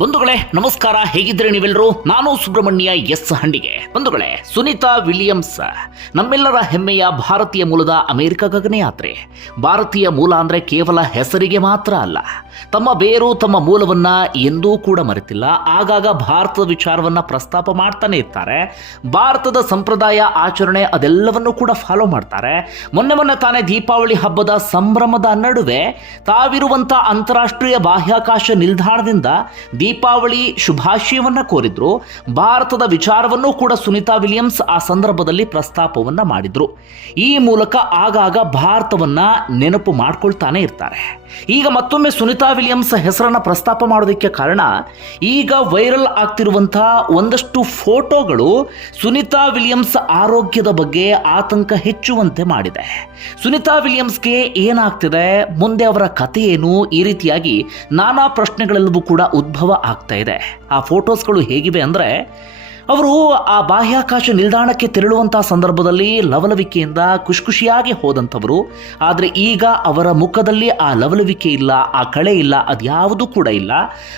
ಬಂಧುಗಳೇ, ನಮಸ್ಕಾರ. ಹೇಗಿದ್ರೆ ನೀವೆಲ್ಲರೂ? ನಾನು ಸುಬ್ರಹ್ಮಣ್ಯ ಎಸ್ ಹಂಡಿಗೆ ಬಂಧುಗಳೇ, ಸುನೀತಾ ವಿಲಿಯಮ್ಸ್, ನಮ್ಮೆಲ್ಲರ ಹೆಮ್ಮೆಯ ಭಾರತೀಯ ಮೂಲದ ಅಮೆರಿಕ ಗಗನಯಾತ್ರೆ ಭಾರತೀಯ ಮೂಲ ಅಂದ್ರೆ ಕೇವಲ ಹೆಸರಿಗೆ ಮಾತ್ರ ಅಲ್ಲ, ತಮ್ಮ ಬೇರು, ತಮ್ಮ ಮೂಲವನ್ನ ಎಂದೂ ಕೂಡ ಮರೆತಿಲ್ಲ. ಆಗಾಗ ಭಾರತದ ವಿಚಾರವನ್ನ ಪ್ರಸ್ತಾಪ ಮಾಡ್ತಾನೆ ಇರ್ತಾರೆ. ಭಾರತದ ಸಂಪ್ರದಾಯ, ಆಚರಣೆ ಅದೆಲ್ಲವನ್ನೂ ಕೂಡ ಫಾಲೋ ಮಾಡ್ತಾರೆ. ಮೊನ್ನೆ ಮೊನ್ನೆ ತಾನೇ ದೀಪಾವಳಿ ಹಬ್ಬದ ಸಂಭ್ರಮದ ನಡುವೆ ತಾವಿರುವಂತಹ ಅಂತಾರಾಷ್ಟ್ರೀಯ ಬಾಹ್ಯಾಕಾಶ ನಿಲ್ದಾಣದಿಂದ ದೀಪಾವಳಿ ಶುಭಾಶಯವನ್ನು ಕೋರಿದ್ರು. ಭಾರತದ ವಿಚಾರವನ್ನು ಕೂಡ ಸುನೀತಾ ವಿಲಿಯಮ್ಸ್ ಆ ಸಂದರ್ಭದಲ್ಲಿ ಪ್ರಸ್ತಾಪವನ್ನು ಮಾಡಿದರು. ಈ ಮೂಲಕ ಆಗಾಗ ಭಾರತವನ್ನು ನೆನಪು ಮಾಡ್ಕೊಳ್ತಾನೆ ಇರ್ತಾರೆ. ಈಗ ಮತ್ತೊಮ್ಮೆ ಸುನಿತಾ ವಿಲಿಯಮ್ಸ್ ಹೆಸರನ್ನ ಪ್ರಸ್ತಾಪ ಮಾಡೋದಕ್ಕೆ ಕಾರಣ, ಈಗ ವೈರಲ್ ಆಗ್ತಿರುವಂತಹ ಒಂದಷ್ಟು ಫೋಟೋಗಳು ಸುನಿತಾ ವಿಲಿಯಮ್ಸ್ ಆರೋಗ್ಯದ ಬಗ್ಗೆ ಆತಂಕ ಹೆಚ್ಚುವಂತೆ ಮಾಡಿದೆ. ಸುನಿತಾ ವಿಲಿಯಮ್ಸ್ಗೆ ಏನಾಗ್ತಿದೆ, ಮುಂದೆ ಅವರ ಕಥೆ ಏನು, ಈ ರೀತಿಯಾಗಿ ನಾನಾ ಪ್ರಶ್ನೆಗಳೆಲ್ಲವೂ ಕೂಡ ಉದ್ಭವ ಆಗ್ತಾ ಇದೆ. ಆ ಫೋಟೋಸ್ಗಳು ಹೇಗಿವೆ ಅಂದರೆ ಅವರು ಆ ಬಾಹ್ಯಾಕಾಶ ನಿಲ್ದಾಣಕ್ಕೆ ತೆರಳುವಂತಹ ಸಂದರ್ಭದಲ್ಲಿ ಲವಲವಿಕೆಯಿಂದ ಖುಷಿ ಖುಷಿಯಾಗಿ ಹೋದಂಥವರು. ಆದರೆ ಈಗ ಅವರ ಮುಖದಲ್ಲಿ ಆ ಲವಲವಿಕೆ ಇಲ್ಲ, ಆ ಕಳೆ ಇಲ್ಲ, ಅದ್ಯಾವುದೂ ಕೂಡ ಇಲ್ಲ.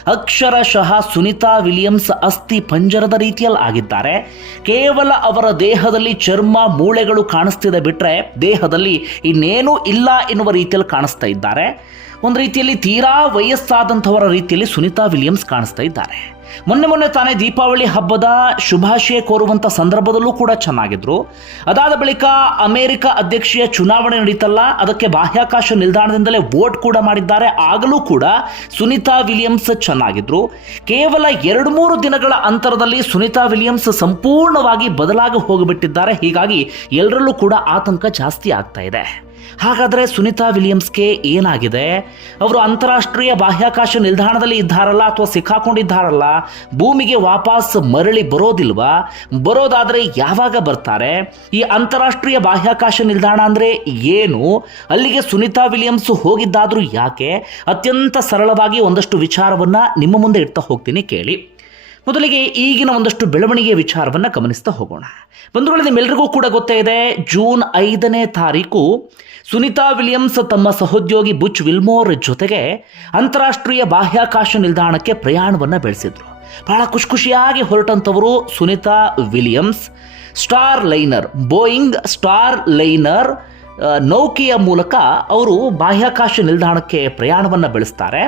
ಅಕ್ಷರಶಃ ಸುನಿತಾ ವಿಲಿಯಮ್ಸ್ ಅಸ್ಥಿ ಪಂಜರದ ರೀತಿಯಲ್ಲಿ ಆಗಿದ್ದಾರೆ. ಕೇವಲ ಅವರ ದೇಹದಲ್ಲಿ ಚರ್ಮ ಮೂಳೆಗಳು ಕಾಣಿಸ್ತಿದೆ ಬಿಟ್ರೆ ದೇಹದಲ್ಲಿ ಇನ್ನೇನೂ ಇಲ್ಲ ಎನ್ನುವ ರೀತಿಯಲ್ಲಿ ಕಾಣಿಸ್ತಾ ಇದ್ದಾರೆ. ಒಂದು ರೀತಿಯಲ್ಲಿ ತೀರಾ ವಯಸ್ಸಾದಂಥವರ ರೀತಿಯಲ್ಲಿ ಸುನಿತಾ ವಿಲಿಯಮ್ಸ್ ಕಾಣಿಸ್ತಾ ಇದ್ದಾರೆ. ಮೊನ್ನೆ ಮೊನ್ನೆ ತಾನೇ ದೀಪಾವಳಿ ಹಬ್ಬದ ಶುಭಾಶಯ ಕೋರುವಂಥ ಸಂದರ್ಭದಲ್ಲೂ ಕೂಡ ಚೆನ್ನಾಗಿದ್ರು. ಅದಾದ ಬಳಿಕ ಅಮೆರಿಕ ಅಧ್ಯಕ್ಷೀಯ ಚುನಾವಣೆ ನಡೀತಲ್ಲ, ಅದಕ್ಕೆ ಬಾಹ್ಯಾಕಾಶ ನಿಲ್ದಾಣದಿಂದಲೇ ವೋಟ್ ಕೂಡ ಮಾಡಿದ್ದಾರೆ. ಆಗಲೂ ಕೂಡ ಸುನಿತಾ ವಿಲಿಯಮ್ಸ್ ಚೆನ್ನಾಗಿದ್ರು. ಕೇವಲ ಎರಡು ಮೂರು ದಿನಗಳ ಅಂತರದಲ್ಲಿ ಸುನಿತಾ ವಿಲಿಯಮ್ಸ್ ಸಂಪೂರ್ಣವಾಗಿ ಬದಲಾಗಿ ಹೋಗಿಬಿಟ್ಟಿದ್ದಾರೆ. ಹೀಗಾಗಿ ಎಲ್ಲರಲ್ಲೂ ಕೂಡ ಆತಂಕ ಜಾಸ್ತಿ ಆಗ್ತಾ ಇದೆ. ಹಾಗಾದರೆ ಸುನಿತಾ ವಿಲಿಯಮ್ಸ್ಗೆ ಏನಾಗಿದೆ? ಅವರು ಅಂತಾರಾಷ್ಟ್ರೀಯ ಬಾಹ್ಯಾಕಾಶ ನಿಲ್ದಾಣದಲ್ಲಿ ಇದ್ದಾರಲ್ಲ ಅಥವಾ ಸಿಕ್ಕಾಕೊಂಡಿದ್ದಾರಲ್ಲ, ಭೂಮಿಗೆ ವಾಪಸ್ ಮರಳಿ ಬರೋದಿಲ್ವಾ? ಬರೋದಾದರೆ ಯಾವಾಗ ಬರ್ತಾರೆ? ಈ ಅಂತಾರಾಷ್ಟ್ರೀಯ ಬಾಹ್ಯಾಕಾಶ ನಿಲ್ದಾಣ ಅಂದರೆ ಏನು? ಅಲ್ಲಿಗೆ ಸುನಿತಾ ವಿಲಿಯಮ್ಸ್ ಹೋಗಿದ್ದಾದರೂ ಯಾಕೆ? ಅತ್ಯಂತ ಸರಳವಾಗಿ ಒಂದಷ್ಟು ವಿಚಾರವನ್ನು ನಿಮ್ಮ ಮುಂದೆ ಇಡ್ತಾ ಹೋಗ್ತೀನಿ, ಕೇಳಿ. ಮೊದಲಿಗೆ ಈಗಿನ ಒಂದಷ್ಟು ಬೆಳವಣಿಗೆಯ ವಿಚಾರವನ್ನು ಗಮನಿಸ್ತಾ ಹೋಗೋಣ. ಬಂಧುಗಳೇ ನಿಮ್ಮೆಲ್ಲರಿಗೂ ಕೂಡ ಗೊತ್ತೇ ಇದೆ, ಜೂನ್ ಐದನೇ ತಾರೀಕು ಸುನಿತಾ ವಿಲಿಯಮ್ಸ್ ತಮ್ಮ ಸಹೋದ್ಯೋಗಿ ಬುಚ್ ವಿಲ್ಮೋರ್ ಜೊತೆಗೆ ಅಂತಾರಾಷ್ಟ್ರೀಯ ಬಾಹ್ಯಾಕಾಶ ನಿಲ್ದಾಣಕ್ಕೆ ಪ್ರಯಾಣವನ್ನು ಬೆಳೆಸಿದ್ರು. ಬಹಳ ಖುಷಿ ಖುಷಿಯಾಗಿ ಹೊರಟಂಥವರು Sunita Williams. Starliner, Boeing Starliner ನೌಕೆಯ ಮೂಲಕ ಅವರು ಬಾಹ್ಯಾಕಾಶ ನಿಲ್ದಾಣಕ್ಕೆ ಪ್ರಯಾಣವನ್ನು ಬೆಳೆಸ್ತಾರೆ.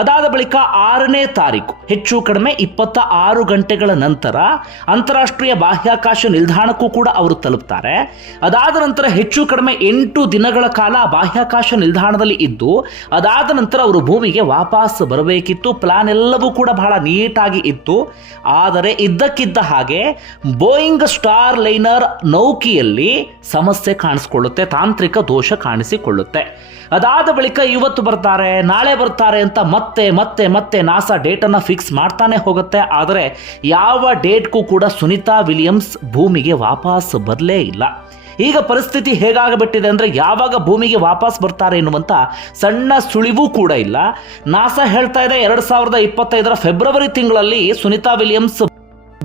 ಅದಾದ ಬಳಿಕ ಆರನೇ ತಾರೀಕು, ಹೆಚ್ಚು ಕಡಿಮೆ ಇಪ್ಪತ್ತ ಆರು ಗಂಟೆಗಳ ನಂತರ ಅಂತಾರಾಷ್ಟ್ರೀಯ ಬಾಹ್ಯಾಕಾಶ ನಿಲ್ದಾಣಕ್ಕೂ ಕೂಡ ಅವರು ತಲುಪ್ತಾರೆ. ಅದಾದ ನಂತರ ಹೆಚ್ಚು ಕಡಿಮೆ ಎಂಟು ದಿನಗಳ ಕಾಲ ಬಾಹ್ಯಾಕಾಶ ನಿಲ್ದಾಣದಲ್ಲಿ ಇದ್ದು, ಅದಾದ ನಂತರ ಅವರು ಭೂಮಿಗೆ ವಾಪಸ್ ಬರಬೇಕಿತ್ತು. ಪ್ಲಾನ್ ಎಲ್ಲವೂ ಕೂಡ ಬಹಳ ನೀಟಾಗಿ ಇತ್ತು. ಆದರೆ ಇದ್ದಕ್ಕಿದ್ದ ಹಾಗೆ ಬೋಯಿಂಗ್ ಸ್ಟಾರ್ ಲೈನರ್ ನೌಕೆಯಲ್ಲಿ ಸಮಸ್ಯೆ ಕಾಣಿಸ್ಕೊಳ್ಳುತ್ತೆ, ತಾಂತ್ರಿಕ ದೋಷ ಕಾಣಿಸಿಕೊಳ್ಳುತ್ತೆ. ಅದಾದ ಬಳಿಕ ಇವತ್ತು ಬರ್ತಾರೆ, ನಾಳೆ ಬರ್ತಾರೆ ಅಂತ ಮತ್ತೆ ಮತ್ತೆ ಮತ್ತೆ ನಾಸಾ ಡೇಟನ್ನು ಫಿಕ್ಸ್ ಮಾಡ್ತಾನೆ ಹೋಗುತ್ತೆ. ಆದರೆ ಯಾವ ಡೇಟ್ಗೂ ಕೂಡ ಸುನಿತಾ ವಿಲಿಯಮ್ಸ್ ಭೂಮಿಗೆ ವಾಪಸ್ ಬರಲೇ ಇಲ್ಲ. ಈಗ ಪರಿಸ್ಥಿತಿ ಹೇಗಾಗಬಿಟ್ಟಿದೆ ಅಂದರೆ ಯಾವಾಗ ಭೂಮಿಗೆ ವಾಪಸ್ ಬರ್ತಾರೆ ಎನ್ನುವಂಥ ಸಣ್ಣ ಸುಳಿವು ಕೂಡ ಇಲ್ಲ. ನಾಸಾ ಹೇಳ್ತಾ ಇದೆ, ಎರಡು ಸಾವಿರದ ಇಪ್ಪತ್ತೈದರ ಫೆಬ್ರವರಿ ತಿಂಗಳಲ್ಲಿ ಸುನಿತಾ ವಿಲಿಯಮ್ಸ್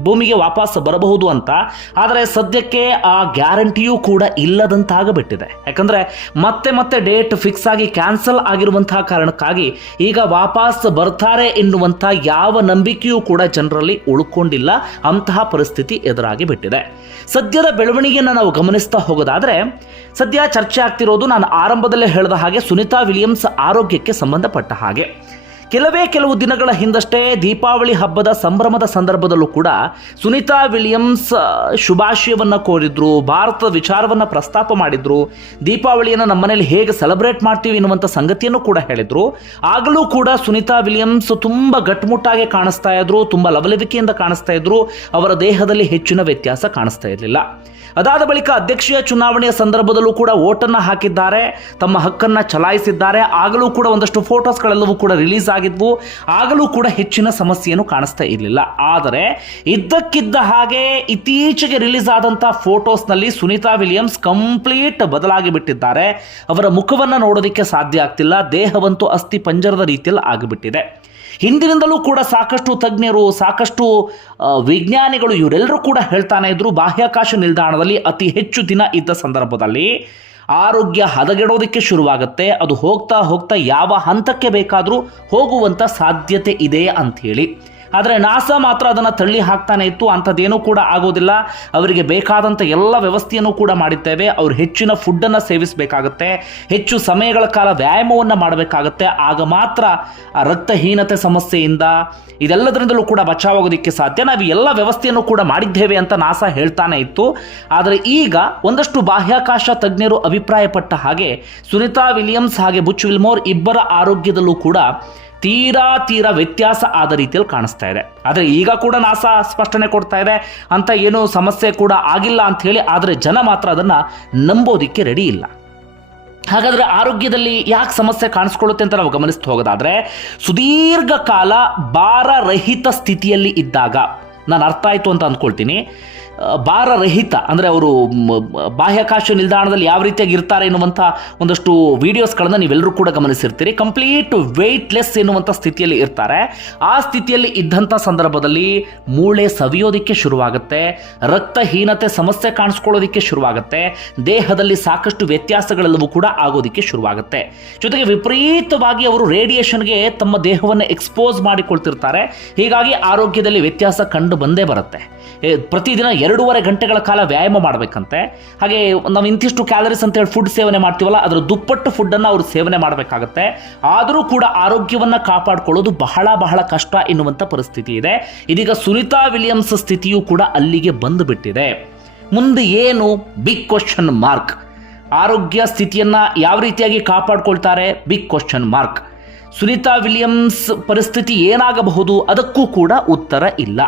ಭೂಮಿಗೆ ವಾಪಸ್ ಬರಬಹುದು ಅಂತ. ಆದರೆ ಸದ್ಯಕ್ಕೆ ಆ ಗ್ಯಾರಂಟಿಯೂ ಕೂಡ ಇಲ್ಲದಂತಾಗಬಿಟ್ಟಿದೆ. ಯಾಕಂದರೆ ಮತ್ತೆ ಮತ್ತೆ ಡೇಟ್ ಫಿಕ್ಸ್ ಆಗಿ ಕ್ಯಾನ್ಸಲ್ ಆಗಿರುವಂತಹ ಕಾರಣಕ್ಕಾಗಿ ಈಗ ವಾಪಸ್ ಬರ್ತಾರೆ ಎನ್ನುವಂಥ ಯಾವ ನಂಬಿಕೆಯೂ ಕೂಡ ಜನರಲ್ಲಿ ಉಳ್ಕೊಂಡಿಲ್ಲ. ಅಂತಹ ಪರಿಸ್ಥಿತಿ ಎದುರಾಗಿ ಬಿಟ್ಟಿದೆ ಸದ್ಯದ ಬೆಳವಣಿಗೆಯನ್ನು ನಾವು ಗಮನಿಸ್ತಾ ಹೋಗೋದಾದರೆ, ಸದ್ಯ ಚರ್ಚೆ ಆಗ್ತಿರೋದು ನಾನು ಆರಂಭದಲ್ಲೇ ಹೇಳಿದ ಹಾಗೆ ಸುನಿತಾ ವಿಲಿಯಮ್ಸ್ ಆರೋಗ್ಯಕ್ಕೆ ಸಂಬಂಧಪಟ್ಟ ಹಾಗೆ. ಕೆಲವೇ ಕೆಲವು ದಿನಗಳ ಹಿಂದಷ್ಟೇ ದೀಪಾವಳಿ ಹಬ್ಬದ ಸಂಭ್ರಮದ ಸಂದರ್ಭದಲ್ಲೂ ಕೂಡ ಸುನಿತಾ ವಿಲಿಯಮ್ಸ್ ಶುಭಾಶಯವನ್ನು ಕೋರಿದ್ರು, ಭಾರತದ ವಿಚಾರವನ್ನು ಪ್ರಸ್ತಾಪ ಮಾಡಿದ್ರು. ದೀಪಾವಳಿಯನ್ನು ನಮ್ಮನೇಲಿ ಹೇಗೆ ಸೆಲೆಬ್ರೇಟ್ ಮಾಡ್ತೀವಿ ಎನ್ನುವಂಥ ಸಂಗತಿಯನ್ನು ಕೂಡ ಹೇಳಿದರು. ಆಗಲೂ ಕೂಡ ಸುನಿತಾ ವಿಲಿಯಮ್ಸ್ ತುಂಬ ಗಟ್ಮುಟ್ಟಾಗಿ ಕಾಣಿಸ್ತಾ ಇದ್ರು, ತುಂಬ ಲವಲವಿಕೆಯಿಂದ ಕಾಣಿಸ್ತಾ ಇದ್ರು. ಅವರ ದೇಹದಲ್ಲಿ ಹೆಚ್ಚಿನ ವ್ಯತ್ಯಾಸ ಕಾಣಿಸ್ತಾ ಇರಲಿಲ್ಲ. ಅದಾದ ಬಳಿಕ ಅಧ್ಯಕ್ಷೀಯ ಚುನಾವಣೆಯ ಸಂದರ್ಭದಲ್ಲೂ ಕೂಡ ಓಟನ್ನು ಹಾಕಿದ್ದಾರೆ, ತಮ್ಮ ಹಕ್ಕನ್ನು ಚಲಾಯಿಸಿದ್ದಾರೆ. ಆಗಲೂ ಕೂಡ ಒಂದಷ್ಟು ಫೋಟೋಸ್ಗಳೆಲ್ಲವೂ ಕೂಡ ರಿಲೀಸ್ ಆಗಿದ್ವು. ಆಗಲೂ ಕೂಡ ಹೆಚ್ಚಿನ ಸಮಸ್ಯೆಯನ್ನು ಕಾಣಿಸ್ತಾ ಇರಲಿಲ್ಲ. ಆದರೆ ಇದ್ದಕ್ಕಿದ್ದ ಹಾಗೆ ಇತ್ತೀಚೆಗೆ ರಿಲೀಸ್ ಆದಂಥ ಫೋಟೋಸ್ನಲ್ಲಿ ಸುನೀತಾ ವಿಲಿಯಮ್ಸ್ ಕಂಪ್ಲೀಟ್ ಬದಲಾಗಿ ಬಿಟ್ಟಿದ್ದಾರೆ. ಅವರ ಮುಖವನ್ನು ನೋಡೋದಕ್ಕೆ ಸಾಧ್ಯ ಆಗ್ತಿಲ್ಲ. ದೇಹವಂತೂ ಅಸ್ಥಿ ಪಂಜರದ ರೀತಿಯಲ್ಲಿ ಆಗಿಬಿಟ್ಟಿದೆ. ಹಿಂದಿನಿಂದಲೂ ಕೂಡ ಸಾಕಷ್ಟು ತಜ್ಞರು, ಸಾಕಷ್ಟು ವಿಜ್ಞಾನಿಗಳು ಇವರೆಲ್ಲರೂ ಕೂಡ ಹೇಳ್ತಾನೆ ಇದ್ರು, ಬಾಹ್ಯಾಕಾಶ ನಿಲ್ದಾಣದಲ್ಲಿ ಅತಿ ಹೆಚ್ಚು ದಿನ ಇದ್ದ ಸಂದರ್ಭದಲ್ಲಿ ಆರೋಗ್ಯ ಹದಗೆಡೋದಕ್ಕೆ ಶುರುವಾಗುತ್ತೆ ಅದು ಹೋಗ್ತಾ ಹೋಗ್ತಾ ಯಾವ ಹಂತಕ್ಕೆ ಬೇಕಾದರೂ ಹೋಗುವಂಥ ಸಾಧ್ಯತೆ ಇದೆ ಅಂಥೇಳಿ. ಆದರೆ ನಾಸಾ ಮಾತ್ರ ಅದನ್ನು ತಳ್ಳಿ ಹಾಕ್ತಾನೆ ಇತ್ತು. ಅಂಥದ್ದೇನೂ ಕೂಡ ಆಗೋದಿಲ್ಲ. ಅವರಿಗೆ ಬೇಕಾದಂಥ ಎಲ್ಲ ವ್ಯವಸ್ಥೆಯನ್ನು ಕೂಡ ಮಾಡಿದ್ದೇವೆ. ಅವರು ಹೆಚ್ಚಿನ ಫುಡ್ಡನ್ನು ಸೇವಿಸಬೇಕಾಗತ್ತೆ. ಹೆಚ್ಚು ಸಮಯಗಳ ಕಾಲ ವ್ಯಾಯಾಮವನ್ನು ಮಾಡಬೇಕಾಗತ್ತೆ. ಆಗ ಮಾತ್ರ ಆ ರಕ್ತಹೀನತೆ ಸಮಸ್ಯೆಯಿಂದ ಇದೆಲ್ಲದರಿಂದಲೂ ಕೂಡ ಬಚಾವಾಗೋದಕ್ಕೆ ಸಾಧ್ಯ. ನಾವು ಎಲ್ಲ ವ್ಯವಸ್ಥೆಯನ್ನು ಕೂಡ ಮಾಡಿದ್ದೇವೆ ಅಂತ ನಾಸಾ ಹೇಳ್ತಾನೆ ಇತ್ತು. ಆದರೆ ಈಗ ಒಂದಷ್ಟು ಬಾಹ್ಯಾಕಾಶ ತಜ್ಞರು ಅಭಿಪ್ರಾಯಪಟ್ಟ ಹಾಗೆ ಸುನಿತಾ ವಿಲಿಯಮ್ಸ್ ಹಾಗೆ ಬುಚ್ ವಿಲ್ಮೋರ್ ಇಬ್ಬರ ಆರೋಗ್ಯದಲ್ಲೂ ಕೂಡ ತೀರಾ ತೀರಾ ವ್ಯತ್ಯಾಸ ಆದ ರೀತಿಯಲ್ಲಿ ಕಾಣಿಸ್ತಾ ಇದೆ. ಆದರೆ ಈಗ ಕೂಡ ನಾಸಾ ಸ್ಪಷ್ಟನೆ ಕೊಡ್ತಾ ಇದೆ. ಅಂತ ಏನೂ ಸಮಸ್ಯೆ ಕೂಡ ಆಗಿಲ್ಲ ಅಂತ ಹೇಳಿ, ಆದರೆ ಜನ ಮಾತ್ರ ಅದನ್ನು ನಂಬೋದಿಕ್ಕೆ ರೆಡಿ ಇಲ್ಲ. ಹಾಗಾದರೆ ಆರೋಗ್ಯದಲ್ಲಿ ಯಾಕೆ ಸಮಸ್ಯೆ ಕಾಣಿಸ್ಕೊಳ್ಳುತ್ತೆ ಅಂತ ನಾವು ಗಮನಿಸ್ತಾ ಹೋಗೋದಾದರೆ ಸುದೀರ್ಘ ಕಾಲ ಭಾರರಹಿತ ಸ್ಥಿತಿಯಲ್ಲಿ ಇದ್ದಾಗ. ನಾನು ಅರ್ಥ ಆಯಿತು ಅಂತ ಅಂದ್ಕೊಳ್ತೀನಿ ಭಾರರಹಿತ, ಅಂದರೆ ಅವರು ಬಾಹ್ಯಾಕಾಶ ನಿಲ್ದಾಣದಲ್ಲಿ ಯಾವ ರೀತಿಯಾಗಿ ಇರ್ತಾರೆ ಎನ್ನುವಂಥ ಒಂದಷ್ಟು ವೀಡಿಯೋಸ್ಗಳನ್ನು ನೀವೆಲ್ಲರೂ ಕೂಡ ಗಮನಿಸಿರ್ತೀರಿ. ಕಂಪ್ಲೀಟ್ ವೆಯ್ಟ್ಲೆಸ್ ಎನ್ನುವಂಥ ಸ್ಥಿತಿಯಲ್ಲಿ ಇರ್ತಾರೆ. ಆ ಸ್ಥಿತಿಯಲ್ಲಿ ಇದ್ದಂಥ ಸಂದರ್ಭದಲ್ಲಿ ಮೂಳೆ ಸವಿಯೋದಕ್ಕೆ ಶುರುವಾಗುತ್ತೆ, ರಕ್ತಹೀನತೆ ಸಮಸ್ಯೆ ಕಾಣಿಸ್ಕೊಳ್ಳೋದಕ್ಕೆ ಶುರುವಾಗುತ್ತೆ, ದೇಹದಲ್ಲಿ ಸಾಕಷ್ಟು ವ್ಯತ್ಯಾಸಗಳೆಲ್ಲವೂ ಕೂಡ ಆಗೋದಕ್ಕೆ ಶುರುವಾಗುತ್ತೆ. ಜೊತೆಗೆ ವಿಪರೀತವಾಗಿ ಅವರು ರೇಡಿಯೇಷನ್ಗೆ ತಮ್ಮ ದೇಹವನ್ನು ಎಕ್ಸ್ಪೋಸ್ ಮಾಡಿಕೊಳ್ತಿರ್ತಾರೆ. ಹೀಗಾಗಿ ಆರೋಗ್ಯದಲ್ಲಿ ವ್ಯತ್ಯಾಸ ಕಂಡು ಬಂದೇ ಬರುತ್ತೆ. ಪ್ರತಿದಿನ ಎರಡೂವರೆ ಗಂಟೆಗಳ ಕಾಲ ವ್ಯಾಯಾಮ ಮಾಡಬೇಕಂತೆ. ಹಾಗೆ ನಾವು ಇಂತಿಷ್ಟು ಕ್ಯಾಲರೀಸ್ ಅಂತ ಹೇಳಿ ಫುಡ್ ಸೇವನೆ ಮಾಡ್ತೀವಲ್ಲ, ಅದರ ದುಪ್ಪಟ್ಟು ಫುಡ್ಡನ್ನು ಅವರು ಸೇವನೆ ಮಾಡಬೇಕಾಗತ್ತೆ. ಆದರೂ ಕೂಡ ಆರೋಗ್ಯವನ್ನು ಕಾಪಾಡಿಕೊಳ್ಳೋದು ಬಹಳ ಬಹಳ ಕಷ್ಟ ಎನ್ನುವಂಥ ಪರಿಸ್ಥಿತಿ ಇದೆ. ಇದೀಗ ಸುನಿತಾ ವಿಲಿಯಮ್ಸ್ ಸ್ಥಿತಿಯೂ ಕೂಡ ಅಲ್ಲಿಗೆ ಬಂದುಬಿಟ್ಟಿದೆ. ಮುಂದೆ ಏನು? ಬಿಗ್ ಕ್ವಶನ್ ಮಾರ್ಕ್ ಆರೋಗ್ಯ ಸ್ಥಿತಿಯನ್ನು ಯಾವ ರೀತಿಯಾಗಿ ಕಾಪಾಡ್ಕೊಳ್ತಾರೆ? Big question mark Sunita Williams ಪರಿಸ್ಥಿತಿ ಏನಾಗಬಹುದು? ಅದಕ್ಕೂ ಕೂಡ ಉತ್ತರ ಇಲ್ಲ.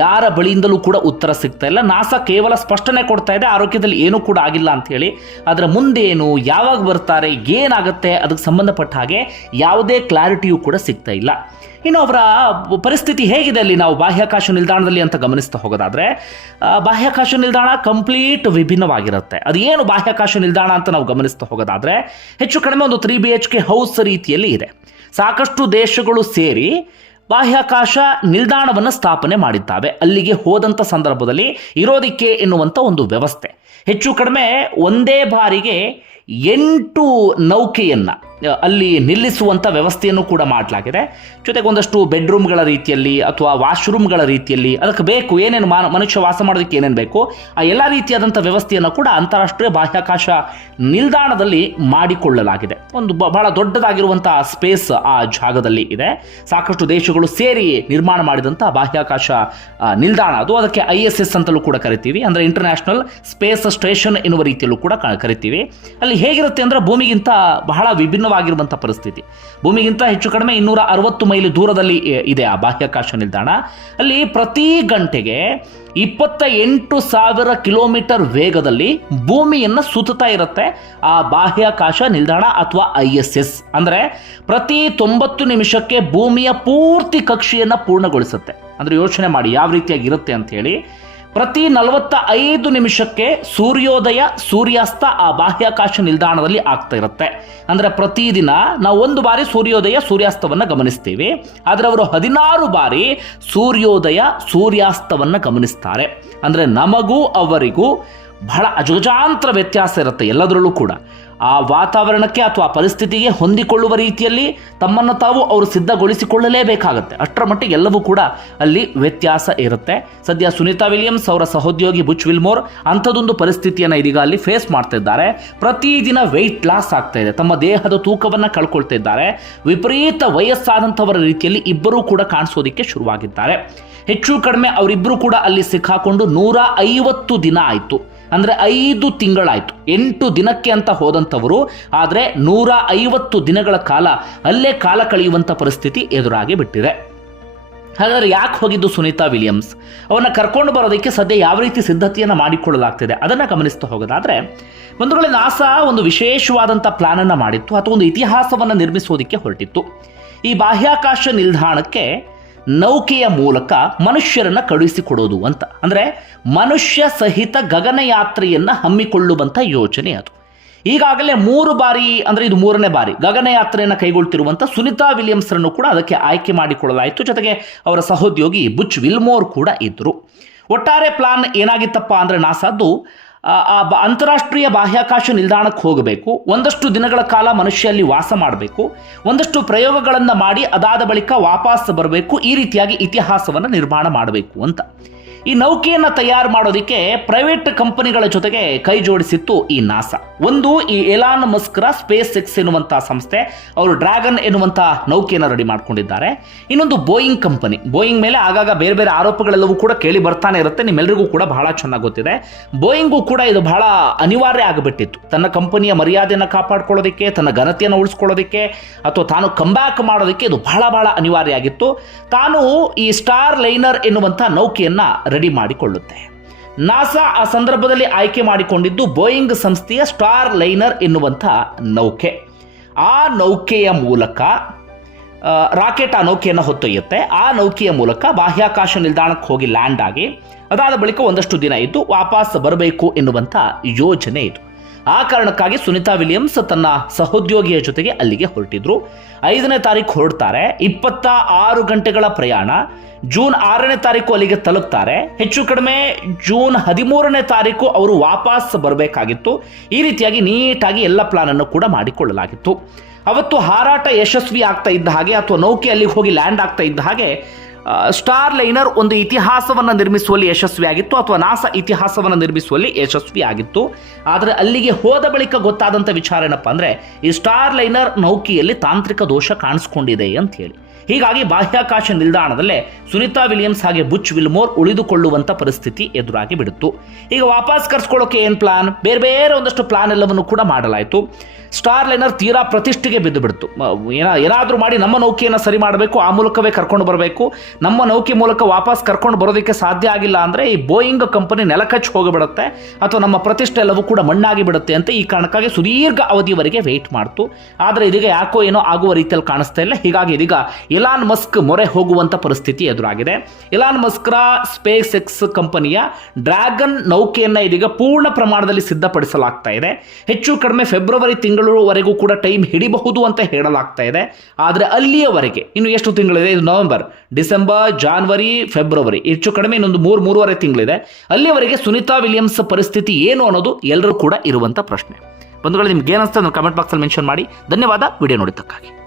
ಯಾರ ಬಳಿಯಿಂದಲೂ ಕೂಡ ಉತ್ತರ ಸಿಗ್ತಾ ಇಲ್ಲ. ನಾಸಾ ಕೇವಲ ಸ್ಪಷ್ಟನೆ ಕೊಡ್ತಾ ಇದೆ, ಆರೋಗ್ಯದಲ್ಲಿ ಏನೂ ಕೂಡ ಆಗಿಲ್ಲ ಅಂತ ಹೇಳಿ. ಅದರ ಮುಂದೇನು, ಯಾವಾಗ ಬರ್ತಾರೆ, ಏನಾಗುತ್ತೆ, ಅದಕ್ಕೆ ಸಂಬಂಧಪಟ್ಟ ಹಾಗೆ ಯಾವುದೇ ಕ್ಲಾರಿಟಿಯೂ ಕೂಡ ಸಿಗ್ತಾ ಇಲ್ಲ. ಇನ್ನು ಅವರ ಪರಿಸ್ಥಿತಿ ಹೇಗಿದೆ ಅಲ್ಲಿ? ನಾವು ಬಾಹ್ಯಾಕಾಶ ನಿಲ್ದಾಣದಲ್ಲಿ ಅಂತ ಗಮನಿಸ್ತಾ ಹೋಗೋದಾದರೆ ಬಾಹ್ಯಾಕಾಶ ನಿಲ್ದಾಣ ಕಂಪ್ಲೀಟ್ ವಿಭಿನ್ನವಾಗಿರುತ್ತೆ. ಅದು ಏನು ಬಾಹ್ಯಾಕಾಶ ನಿಲ್ದಾಣ ಅಂತ ನಾವು ಗಮನಿಸ್ತಾ ಹೋಗೋದಾದರೆ, ಹೆಚ್ಚು ಕಡಿಮೆ ಒಂದು three B H K house ರೀತಿಯಲ್ಲಿ ಇದೆ. ಸಾಕಷ್ಟು ದೇಶಗಳು ಸೇರಿ ಬಾಹ್ಯಾಕಾಶ ನಿಲ್ದಾಣವನ್ನು ಸ್ಥಾಪನೆ ಮಾಡಿದ್ದಾವೆ. ಅಲ್ಲಿಗೆ ಹೋದಂಥ ಸಂದರ್ಭದಲ್ಲಿ ಇರೋದಿಕ್ಕೆ ಎನ್ನುವಂಥ ಒಂದು ವ್ಯವಸ್ಥೆ. ಹೆಚ್ಚು ಕಡಿಮೆ ಒಂದೇ ಬಾರಿಗೆ ಎಂಟು ನೌಕೆಯನ್ನು ಅಲ್ಲಿ ನಿಲ್ಲಿಸುವಂಥ ವ್ಯವಸ್ಥೆಯನ್ನು ಕೂಡ ಮಾಡಲಾಗಿದೆ. ಜೊತೆಗೆ ಒಂದಷ್ಟು ಬೆಡ್ರೂಮ್ಗಳ ರೀತಿಯಲ್ಲಿ ಅಥವಾ ವಾಶ್ರೂಮ್ಗಳ ರೀತಿಯಲ್ಲಿ ಅದಕ್ಕೆ ಬೇಕು, ಏನೇನು ಮಾನ ಮನುಷ್ಯ ವಾಸ ಮಾಡೋದಕ್ಕೆ ಏನೇನು ಬೇಕು, ಆ ಎಲ್ಲ ರೀತಿಯಾದಂಥ ವ್ಯವಸ್ಥೆಯನ್ನು ಕೂಡ ಅಂತಾರಾಷ್ಟ್ರೀಯ ಬಾಹ್ಯಾಕಾಶ ನಿಲ್ದಾಣದಲ್ಲಿ ಮಾಡಿಕೊಳ್ಳಲಾಗಿದೆ. ಒಂದು ಬಹಳ ದೊಡ್ಡದಾಗಿರುವಂಥ ಸ್ಪೇಸ್ ಆ ಜಾಗದಲ್ಲಿ ಇದೆ. ಸಾಕಷ್ಟು ದೇಶಗಳು ಸೇರಿ ನಿರ್ಮಾಣ ಮಾಡಿದಂಥ ಬಾಹ್ಯಾಕಾಶ ನಿಲ್ದಾಣ. ಅದು ಅದಕ್ಕೆ ಐ ಎಸ್ ಎಸ್ ಅಂತಲೂ ಕೂಡ ಕರಿತೀವಿ. ಅಂದರೆ ಇಂಟರ್ನ್ಯಾಷನಲ್ ಸ್ಪೇಸ್ ಸ್ಟೇಷನ್ ಎನ್ನುವ ರೀತಿಯಲ್ಲೂ ಕೂಡ ಕರಿತೀವಿ. ಅಲ್ಲಿ ಹೇಗಿರುತ್ತೆ ಅಂದರೆ ಭೂಮಿಗಿಂತ ಬಹಳ ವಿಭಿನ್ನವಾಗಿರುವಂಥ ಪರಿಸ್ಥಿತಿ. ಭೂಮಿಗಿಂತ ಹೆಚ್ಚು ಕಡಿಮೆ ಇನ್ನೂರ ಅರವತ್ತು ಮೈಲಿ ದೂರದಲ್ಲಿ ಇದೆ ಆ ಬಾಹ್ಯಾಕಾಶ ನಿಲ್ದಾಣ. ಅಲ್ಲಿ ಪ್ರತಿ ಗಂಟೆಗೆ ಇಪ್ಪತ್ತ ಎಂಟು ಸಾವಿರ ಕಿಲೋಮೀಟರ್ ವೇಗದಲ್ಲಿ ಭೂಮಿಯನ್ನು ಸುತ್ತುತ್ತಾ ಇರುತ್ತೆ ಆ ಬಾಹ್ಯಾಕಾಶ ನಿಲ್ದಾಣ ಅಥವಾ ಐ ಎಸ್ ಎಸ್. ಅಂದರೆ ಪ್ರತಿ ತೊಂಬತ್ತು ನಿಮಿಷಕ್ಕೆ ಭೂಮಿಯ ಪೂರ್ತಿ ಕಕ್ಷೆಯನ್ನು ಪೂರ್ಣಗೊಳಿಸುತ್ತೆ. ಅಂದರೆ ಯೋಚನೆ ಮಾಡಿ ಯಾವ ರೀತಿಯಾಗಿರುತ್ತೆ ಅಂತ ಹೇಳಿ ಪ್ರತಿ ನಲವತ್ತ ಐದು ನಿಮಿಷಕ್ಕೆ ಸೂರ್ಯೋದಯ, ಸೂರ್ಯಾಸ್ತ ಆ ಬಾಹ್ಯಾಕಾಶ ನಿಲ್ದಾಣದಲ್ಲಿ ಆಗ್ತಾ ಇರುತ್ತೆ. ಅಂದರೆ ಪ್ರತಿದಿನ ನಾವು ಒಂದು ಬಾರಿ ಸೂರ್ಯೋದಯ, ಸೂರ್ಯಾಸ್ತವನ್ನು ಗಮನಿಸ್ತೀವಿ. ಆದರೆ ಅವರು ಹದಿನಾರು ಬಾರಿ ಸೂರ್ಯೋದಯ, ಸೂರ್ಯಾಸ್ತವನ್ನು ಗಮನಿಸ್ತಾರೆ. ಅಂದರೆ ನಮಗೂ ಅವರಿಗೂ ಬಹಳ ಅಜಗಜಾಂತರ ವ್ಯತ್ಯಾಸ ಇರುತ್ತೆ ಎಲ್ಲದರಲ್ಲೂ ಕೂಡ. ಆ ವಾತಾವರಣಕ್ಕೆ ಅಥವಾ ಪರಿಸ್ಥಿತಿಗೆ ಹೊಂದಿಕೊಳ್ಳುವ ರೀತಿಯಲ್ಲಿ ತಮ್ಮನ್ನು ತಾವು ಅವರು ಸಿದ್ಧಗೊಳಿಸಿಕೊಳ್ಳಲೇಬೇಕಾಗತ್ತೆ. ಅಷ್ಟರ ಮಟ್ಟಿಗೆ ಎಲ್ಲವೂ ಕೂಡ ಅಲ್ಲಿ ವ್ಯತ್ಯಾಸ ಇರುತ್ತೆ. ಸದ್ಯ ಸುನೀತಾ ವಿಲಿಯಮ್ಸ್ ಅವರ ಸಹೋದ್ಯೋಗಿ ಬುಚ್ ವಿಲ್ಮೋರ್ ಅಂಥದ್ದೊಂದು ಪರಿಸ್ಥಿತಿಯನ್ನು ಇದೀಗ ಅಲ್ಲಿ ಫೇಸ್ ಮಾಡ್ತಾ ಇದ್ದಾರೆ ಪ್ರತಿದಿನ ವೆಯ್ಟ್ ಲಾಸ್ ಆಗ್ತಾ ಇದೆ. ತಮ್ಮ ದೇಹದ ತೂಕವನ್ನು ಕಳ್ಕೊಳ್ತಾ ಇದ್ದಾರೆ ವಿಪರೀತ ವಯಸ್ಸಾದಂಥವರ ರೀತಿಯಲ್ಲಿ ಇಬ್ಬರೂ ಕೂಡ ಕಾಣಿಸೋದಿಕ್ಕೆ ಶುರುವಾಗಿದ್ದಾರೆ. ಹೆಚ್ಚು ಕಡಿಮೆ ಅವರಿಬ್ಬರು ಕೂಡ ಅಲ್ಲಿ ಸಿಕ್ಕಾಕೊಂಡು ನೂರ ಐವತ್ತು ದಿನ ಆಯಿತು. ಅಂದರೆ ಐದು ತಿಂಗಳಾಯಿತು. ಎಂಟು ದಿನಕ್ಕೆ ಅಂತ ಹೋದಂಥವರು, ಆದರೆ ನೂರ ಐವತ್ತು ದಿನಗಳ ಕಾಲ ಅಲ್ಲೇ ಕಾಲ ಕಳೆಯುವಂಥ ಪರಿಸ್ಥಿತಿ ಎದುರಾಗಿ ಬಿಟ್ಟಿದೆ. ಹಾಗಾದರೆ ಯಾಕೆ ಹೋಗಿದ್ದು ಸುನೀತಾ ವಿಲಿಯಮ್ಸ್? ಅವನ್ನ ಕರ್ಕೊಂಡು ಬರೋದಕ್ಕೆ ಸದ್ಯ ಯಾವ ರೀತಿ ಸಿದ್ಧತೆಯನ್ನು ಮಾಡಿಕೊಳ್ಳಲಾಗ್ತಿದೆ? ಅದನ್ನು ಗಮನಿಸ್ತಾ ಹೋಗೋದಾದರೆ ಒಂದು ವೇಳೆ ನಾಸಾ ಒಂದು ವಿಶೇಷವಾದಂಥ ಪ್ಲಾನನ್ನು ಮಾಡಿತ್ತು, ಅಥವಾ ಒಂದು ಇತಿಹಾಸವನ್ನು ನಿರ್ಮಿಸೋದಕ್ಕೆ ಹೊರಟಿತ್ತು. ಈ ಬಾಹ್ಯಾಕಾಶ ನಿಲ್ದಾಣಕ್ಕೆ ನೌಕೆಯ ಮೂಲಕ ಮನುಷ್ಯರನ್ನ ಕಳುಹಿಸಿಕೊಡೋದು ಅಂತ. ಅಂದರೆ ಮನುಷ್ಯ ಸಹಿತ ಗಗನಯಾತ್ರೆಯನ್ನ ಹಮ್ಮಿಕೊಳ್ಳುವಂಥ ಯೋಚನೆ ಅದು. ಈಗಾಗಲೇ ಮೂರು ಬಾರಿ, ಅಂದರೆ ಇದು ಮೂರನೇ ಬಾರಿ, ಗಗನಯಾತ್ರೆಯನ್ನು ಕೈಗೊಳ್ತಿರುವಂಥ ಸುನಿತಾ ವಿಲಿಯಮ್ಸ್ರನ್ನು ಕೂಡ ಅದಕ್ಕೆ ಆಯ್ಕೆ ಮಾಡಿಕೊಳ್ಳಲಾಯಿತು. ಜೊತೆಗೆ ಅವರ ಸಹೋದ್ಯೋಗಿ ಬುಚ್ ವಿಲ್ಮೋರ್ ಕೂಡ ಇದ್ದರು. ಒಟ್ಟಾರೆ ಪ್ಲಾನ್ ಏನಾಗಿತ್ತಪ್ಪ ಅಂದರೆ ನಾಸಾದ್ದು ಆ, ಅಂತಾರಾಷ್ಟ್ರೀಯ ಬಾಹ್ಯಾಕಾಶ ನಿಲ್ದಾಣಕ್ಕೆ ಹೋಗಬೇಕು. ಒಂದಷ್ಟು ದಿನಗಳ ಕಾಲ ಮನುಷ್ಯ ಅಲ್ಲಿ ವಾಸ ಮಾಡಬೇಕು. ಒಂದಷ್ಟು ಪ್ರಯೋಗಗಳನ್ನು ಮಾಡಿ ಅದಾದ ಬಳಿಕ ವಾಪಸ್ ಬರಬೇಕು. ಈ ರೀತಿಯಾಗಿ ಇತಿಹಾಸವನ್ನು ನಿರ್ಮಾಣ ಮಾಡಬೇಕು ಅಂತ. ಈ ನೌಕೆಯನ್ನು ತಯಾರು ಮಾಡೋದಕ್ಕೆ ಪ್ರೈವೇಟ್ ಕಂಪನಿಗಳ ಜೊತೆಗೆ ಕೈ ಜೋಡಿಸಿತ್ತು ಈ ನಾಸಾ. ಒಂದು, ಈ ಎಲಾನ್ ಮಸ್ಕ್ರ ಸ್ಪೇಸ್ ಎಕ್ಸ್ ಎನ್ನುವಂತಹ ಸಂಸ್ಥೆ, ಅವರು ಡ್ರ್ಯಾಗನ್ ಎನ್ನುವಂತಹ ನೌಕೆಯನ್ನು ರೆಡಿ ಮಾಡ್ಕೊಂಡಿದ್ದಾರೆ. ಇನ್ನೊಂದು ಬೋಯಿಂಗ್ ಕಂಪನಿ. ಬೋಯಿಂಗ್ ಮೇಲೆ ಆಗಾಗ ಬೇರೆ ಬೇರೆ ಆರೋಪಗಳೆಲ್ಲವೂ ಕೂಡ ಕೇಳಿ ಬರ್ತಾನೆ ಇರುತ್ತೆ. ನಿಮ್ಮೆಲ್ಲರಿಗೂ ಕೂಡ ಬಹಳ ಚೆನ್ನಾಗಿ ಗೊತ್ತಿದೆ. ಬೋಯಿಂಗು ಕೂಡ ಇದು ಬಹಳ ಅನಿವಾರ್ಯ ಆಗಿಬಿಟ್ಟಿತ್ತು. ತನ್ನ ಕಂಪನಿಯ ಮರ್ಯಾದೆಯನ್ನು ಕಾಪಾಡ್ಕೊಳ್ಳೋದಕ್ಕೆ, ತನ್ನ ಘನತೆಯನ್ನು ಉಳಿಸ್ಕೊಳ್ಳೋದಕ್ಕೆ, ಅಥವಾ ತಾನು ಕಂಬ್ಯಾಕ್ ಮಾಡೋದಕ್ಕೆ ಇದು ಬಹಳ ಬಹಳ ಅನಿವಾರ್ಯ ಆಗಿತ್ತು. ತಾನು ಈ ಸ್ಟಾರ್ ಲೈನರ್ ಎನ್ನುವಂಥ ನೌಕೆಯನ್ನ ರೆಡಿ ಮಾಡಿಕೊಳ್ಳುತ್ತೆ. ನಾಸಾ ಆ ಸಂದರ್ಭದಲ್ಲಿ ಆಯ್ಕೆ ಮಾಡಿಕೊಂಡಿದ್ದು ಬೋಯಿಂಗ್ ಸಂಸ್ಥೆಯ ಸ್ಟಾರ್ ಲೈನರ್ ಎನ್ನುವಂಥ ನೌಕೆ. ಆ ನೌಕೆಯ ಮೂಲಕ ರಾಕೆಟ್ ಆ ನೌಕೆಯನ್ನು ಹೊತ್ತೊಯ್ಯುತ್ತೆ. ಆ ನೌಕೆಯ ಮೂಲಕ ಬಾಹ್ಯಾಕಾಶ ನಿಲ್ದಾಣಕ್ಕೆ ಹೋಗಿ ಲ್ಯಾಂಡ್ ಆಗಿ, ಅದಾದ ಬಳಿಕ ಒಂದಷ್ಟು ದಿನ ಇದ್ದು ವಾಪಸ್ ಬರಬೇಕು ಎನ್ನುವಂಥ ಯೋಜನೆ ಇದು. ಆ ಕಾರಣಕ್ಕಾಗಿ ಸುನಿತಾ ವಿಲಿಯಮ್ಸ್ ತನ್ನ ಸಹೋದ್ಯೋಗಿಯ ಜೊತೆಗೆ ಅಲ್ಲಿಗೆ ಹೊರಟಿದ್ರು. ಐದನೇ ತಾರೀಕು ಹೊರಡ್ತಾರೆ, ಇಪ್ಪತ್ತ ಆರು ಗಂಟೆಗಳ ಪ್ರಯಾಣ, ಜೂನ್ ಆರನೇ ತಾರೀಕು ಅಲ್ಲಿಗೆ ತಲುಪ್ತಾರೆ. ಹೆಚ್ಚು ಕಡಿಮೆ ಜೂನ್ ಹದಿಮೂರನೇ ತಾರೀಕು ಅವರು ವಾಪಸ್ ಬರಬೇಕಾಗಿತ್ತು. ಈ ರೀತಿಯಾಗಿ ನೀಟಾಗಿ ಎಲ್ಲ ಪ್ಲಾನನ್ನು ಕೂಡ ಮಾಡಿಕೊಳ್ಳಲಾಗಿತ್ತು. ಅವತ್ತು ಹಾರಾಟ ಯಶಸ್ವಿ ಆಗ್ತಾ ಇದ್ದ ಹಾಗೆ ಅಥವಾ ನೌಕೆ ಅಲ್ಲಿಗೆ ಹೋಗಿ ಲ್ಯಾಂಡ್ ಆಗ್ತಾ ಇದ್ದ ಹಾಗೆ ಸ್ಟಾರ್ ಲೈನರ್ ಒಂದು ಇತಿಹಾಸವನ್ನು ನಿರ್ಮಿಸುವಲ್ಲಿ ಯಶಸ್ವಿಯಾಗಿತ್ತು ಅಥವಾ ನಾಸಾ ಇತಿಹಾಸವನ್ನು ನಿರ್ಮಿಸುವಲ್ಲಿ ಯಶಸ್ವಿಯಾಗಿತ್ತು. ಆದರೆ ಅಲ್ಲಿಗೆ ಹೋದ ಬಳಿಕ ಗೊತ್ತಾದಂಥ ವಿಚಾರ ಏನಪ್ಪ ಅಂದರೆ, ಈ ಸ್ಟಾರ್ ಲೈನರ್ ನೌಕೆಯಲ್ಲಿ ತಾಂತ್ರಿಕ ದೋಷ ಕಾಣಿಸ್ಕೊಂಡಿದೆ ಅಂತ ಹೇಳಿ. ಹೀಗಾಗಿ ಬಾಹ್ಯಾಕಾಶ ನಿಲ್ದಾಣದಲ್ಲೇ ಸುನಿತಾ ವಿಲಿಯಮ್ಸ್ ಹಾಗೆ ಬುಚ್ ವಿಲ್ಮೋರ್ ಉಳಿದುಕೊಳ್ಳುವಂಥ ಪರಿಸ್ಥಿತಿ ಎದುರಾಗಿ ಬಿಡುತ್ತು. ಈಗ ವಾಪಸ್ ಕರ್ಸ್ಕೊಳ್ಳೋಕೆ ಏನು ಪ್ಲಾನ್ ಬೇರೆ ಬೇರೆ ಒಂದಷ್ಟು ಪ್ಲಾನ್ ಎಲ್ಲವನ್ನು ಕೂಡ ಮಾಡಲಾಯಿತು. ಸ್ಟಾರ್ ಲೈನರ್ ತೀರಾ ಪ್ರತಿಷ್ಠೆಗೆ ಬಿದ್ದು ಬಿಡ್ತು. ಏನಾದರೂ ಮಾಡಿ ನಮ್ಮ ನೌಕೆಯನ್ನು ಸರಿ ಮಾಡಬೇಕು, ಆ ಮೂಲಕವೇ ಕರ್ಕೊಂಡು ಬರಬೇಕು. ನಮ್ಮ ನೌಕೆ ಮೂಲಕ ವಾಪಸ್ ಕರ್ಕೊಂಡು ಬರೋದಕ್ಕೆ ಸಾಧ್ಯ ಆಗಿಲ್ಲ ಅಂದರೆ ಈ ಬೋಯಿಂಗ್ ಕಂಪನಿ ನೆಲಕಚ್ಚಿ ಹೋಗಿಬಿಡುತ್ತೆ. ಅಥವಾ ನಮ್ಮ ಪ್ರತಿಷ್ಠೆ ಎಲ್ಲವೂ ಕೂಡ ಮಣ್ಣಾಗಿ ಬಿಡುತ್ತೆ ಅಂತ ಈ ಕಾರಣಕ್ಕಾಗಿ ಸುದೀರ್ಘ ಅವಧಿವರೆಗೆ ವೆಯ್ಟ್ ಮಾಡ್ತು. ಆದರೆ ಇದೀಗ ಯಾಕೋ ಏನೋ ಆಗುವ ರೀತಿಯಲ್ಲಿ ಕಾಣಿಸ್ತಾ ಇಲ್ಲ. ಹೀಗಾಗಿ ಇದೀಗ ಇಲಾನ್ ಮಸ್ಕ್ ಮೊರೆ ಹೋಗುವಂಥ ಪರಿಸ್ಥಿತಿ ಎದುರಾಗಿದೆ. ಇಲಾನ್ ಮಸ್ಕ್ರ ಸ್ಪೇಸ್ ಎಕ್ಸ್ ಕಂಪನಿಯ ಡ್ರ್ಯಾಗನ್ ನೌಕೆಯನ್ನು ಇದೀಗ ಪೂರ್ಣ ಪ್ರಮಾಣದಲ್ಲಿ ಸಿದ್ಧಪಡಿಸಲಾಗ್ತಾ ಇದೆ. ಹೆಚ್ಚು ಕಡಿಮೆ ಫೆಬ್ರವರಿ ತಿಂಗಳವರೆಗೂ ಕೂಡ ಟೈಮ್ ಹಿಡಿಬಹುದು ಅಂತ ಹೇಳಲಾಗ್ತಾ ಇದೆ. ಆದರೆ ಅಲ್ಲಿಯವರೆಗೆ, ಇನ್ನು ಎಷ್ಟು ತಿಂಗಳಿದೆ? ಇದು ನವೆಂಬರ್, ಡಿಸೆಂಬರ್, ಜಾನ್ವರಿ, ಫೆಬ್ರವರಿ, ಹೆಚ್ಚು ಕಡಿಮೆ ಇನ್ನೊಂದು ಮೂರು, ಮೂರುವರೆ ತಿಂಗಳಿದೆ. ಅಲ್ಲಿಯವರೆಗೆ ಸುನಿತಾ ವಿಲಿಯಮ್ಸ್ ಪರಿಸ್ಥಿತಿ ಏನು ಅನ್ನೋದು ಎಲ್ಲರೂ ಕೂಡ ಇರುವಂಥ ಪ್ರಶ್ನೆ. ಬಂಧುಗಳು, ನಿಮ್ಗೆ ಏನಿಸ್ತಾ ಕಮೆಂಟ್ ಬಾಕ್ಸಲ್ಲಿ ಮೆನ್ಷನ್ ಮಾಡಿ. ಧನ್ಯವಾದ ವಿಡಿಯೋ ನೋಡಿದ್ದಕ್ಕಾಗಿ.